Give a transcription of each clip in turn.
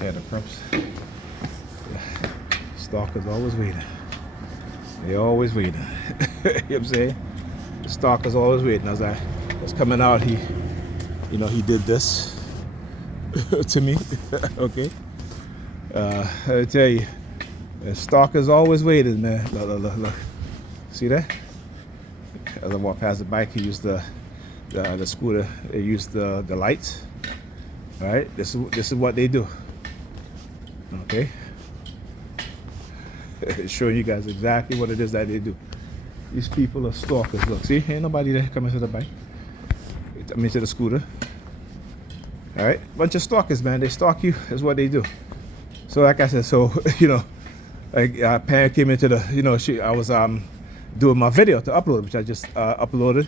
tired of perps. Stalkers always waiting. They always waiting. You know what I'm saying? The stalker's always waiting. As I was coming out, he did this to me. Okay. I tell you, the stalker's always waiting, man. Look. See that? As I walk past the bike, he used the scooter. They used the lights. All right. This is what they do. Okay. Showing you guys exactly what it is that they do. These people are stalkers. Look, see, ain't nobody there coming to the bike. I mean, to the scooter. All right, bunch of stalkers, man. They stalk you. That's what they do. So, like I said, like Pam came into the, I was doing my video to upload, which I just uploaded,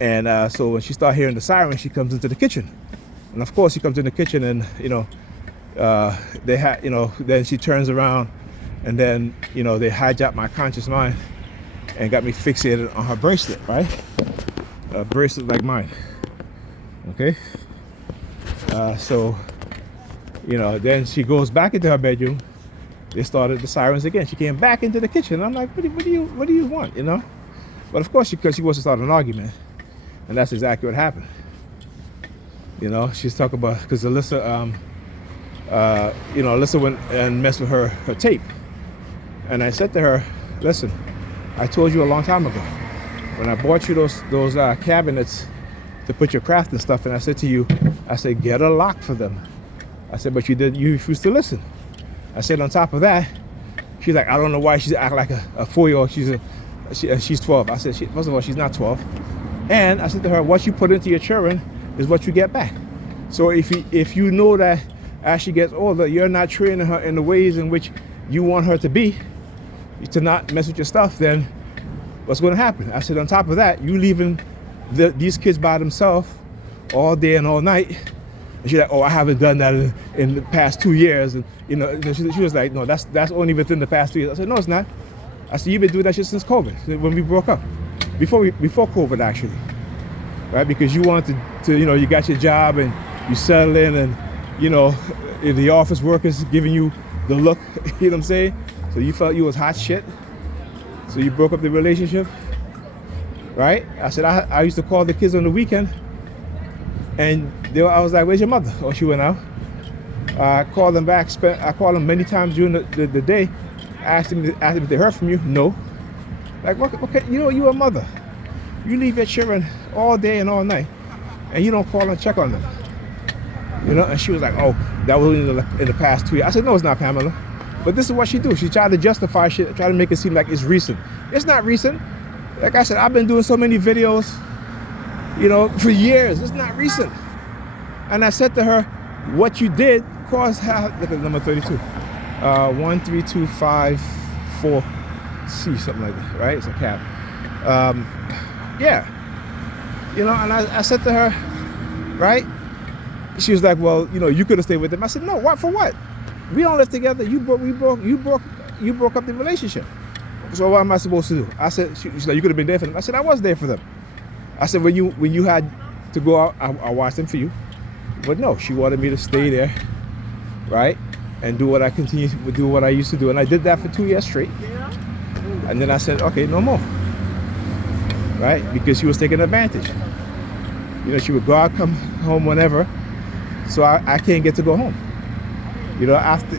and so when she started hearing the siren, she comes into the kitchen, and of course, she comes in the kitchen, and then she turns around. And then, they hijacked my conscious mind and got me fixated on her bracelet, right? A bracelet like mine, okay? Then she goes back into her bedroom. They started the sirens again. She came back into the kitchen. I'm like, what do you want, But of course, because she wants to start an argument. And that's exactly what happened. She's talking about, because Alyssa, Alyssa went and messed with her tape. And I said to her, listen, I told you a long time ago, when I bought you those cabinets to put your craft and stuff, and I said to you, I said, get a lock for them. I said, but you refused to listen. I said, on top of that, she's like, I don't know why she's acting like a 4-year-old. She's 12. I said, first of all, she's not 12. And I said to her, what you put into your children is what you get back. So if you know that as she gets older, you're not training her in the ways in which you want her to be, to not mess with your stuff, then what's going to happen? I said, on top of that, you leaving these kids by themselves all day and all night. And she's like, oh, I haven't done that in the past 2 years. And she was like, no, that's only within the past 2 years. I said, no, it's not. I said, you've been doing that shit since COVID, when we broke up, before COVID actually, right? Because you wanted to you got your job and you settle in, and the office workers giving you the look, you know what I'm saying? So you felt you was hot shit. So you broke up the relationship, right? I said, I used to call the kids on the weekend, and I was like, where's your mother? Oh, she went out. I called them back. I called them many times during the day. Asked them if they heard from you. No. Like, what, you're a mother. You leave your children all day and all night, and you don't call and check on them. And she was like, oh, that was in the past 2 years. I said, no, it's not, Pamela. But this is what she do. She tried to justify shit, try to make it seem like it's recent. It's not recent. Like I said, I've been doing so many videos, for years. It's not recent. And I said to her, what you did caused how, look at number 32. 13254C, something like that, right? It's a cab. Yeah. And I said to her, right? She was like, well, you could have stayed with them. I said, no, what for what? We don't live together. You broke up the relationship. So what am I supposed to do? I said, she's like, you could have been there for them. I said, I was there for them. I said, when you had to go out, I watched them for you. But no, she wanted me to stay there, right? And do what I used to do. And I did that for 2 years straight. And then I said, okay, no more. Right? Because she was taking advantage. She would go out, come home whenever. So I can't get to go home. After,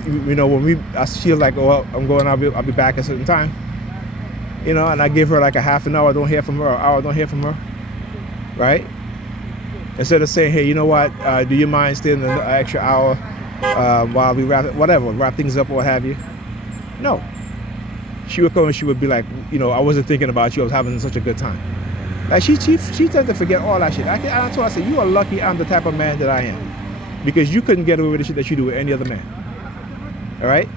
she was like, oh, I'm going, I'll be back at a certain time. And I give her like a half an hour, don't hear from her, or an hour, don't hear from her. Right? Instead of saying, hey, you know what, do you mind staying an extra hour while we wrap things up or what have you? No. She would come and she would be like, I wasn't thinking about you, I was having such a good time. Like she tends to forget all that shit. I told her, I said, you are lucky I'm the type of man that I am. Because you couldn't get away with the shit that you do with any other man. All right?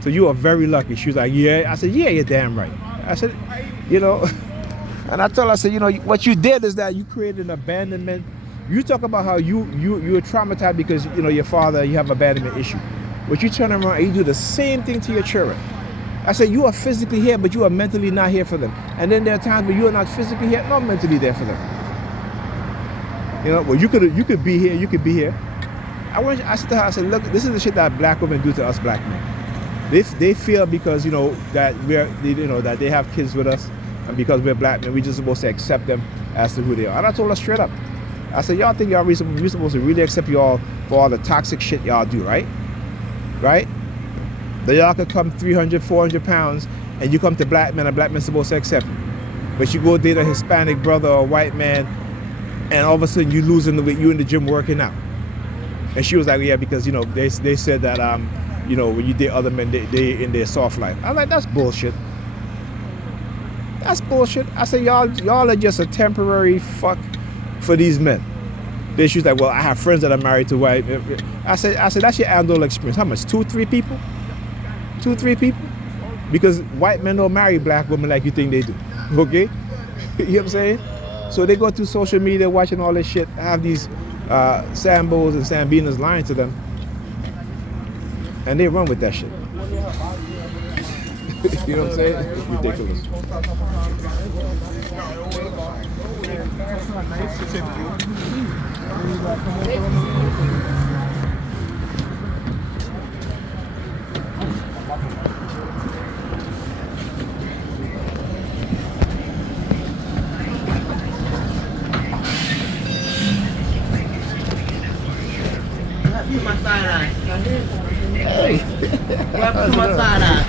So you are very lucky. She was like, yeah. I said, yeah, you're damn right. I said, and I told her, I said, what you did is that you created an abandonment. You talk about how you were traumatized because, your father, you have an abandonment issue. But you turn around and you do the same thing to your children. I said, you are physically here, but you are mentally not here for them. And then there are times where you are not physically here, not mentally there for them. Well, you could be here, you could be here. I said to her, I said, look, this is the shit that black women do to us black men. They feel because, you know, that that they have kids with us, and because we're black men, we're just supposed to accept them as to who they are. And I told her straight up, I said, y'all think we're supposed to really accept y'all for all the toxic shit y'all do, right? Right? That y'all could come 300, 400 pounds, and you come to black men, and black men supposed to accept you. But you go date a Hispanic brother or a white man, and all of a sudden you losing the weight, you in the gym working out. And she was like, yeah, because, you know, they said that, you know, when you date other men, they in their soft life. I was like, that's bullshit. That's bullshit. I said, y'all are just a temporary fuck for these men. Then she was like, well, I have friends that are married to white. I said, that's your annual experience. How much? 2, 3 people? 2, 3 people? Because white men don't marry black women like you think they do. Okay? You know what I'm saying? So they go through social media watching all this shit, have these Sambos and Sambinas lying to them, and they run with that shit. You know what I'm saying? Ridiculous. Hey. Welcome to my side eye.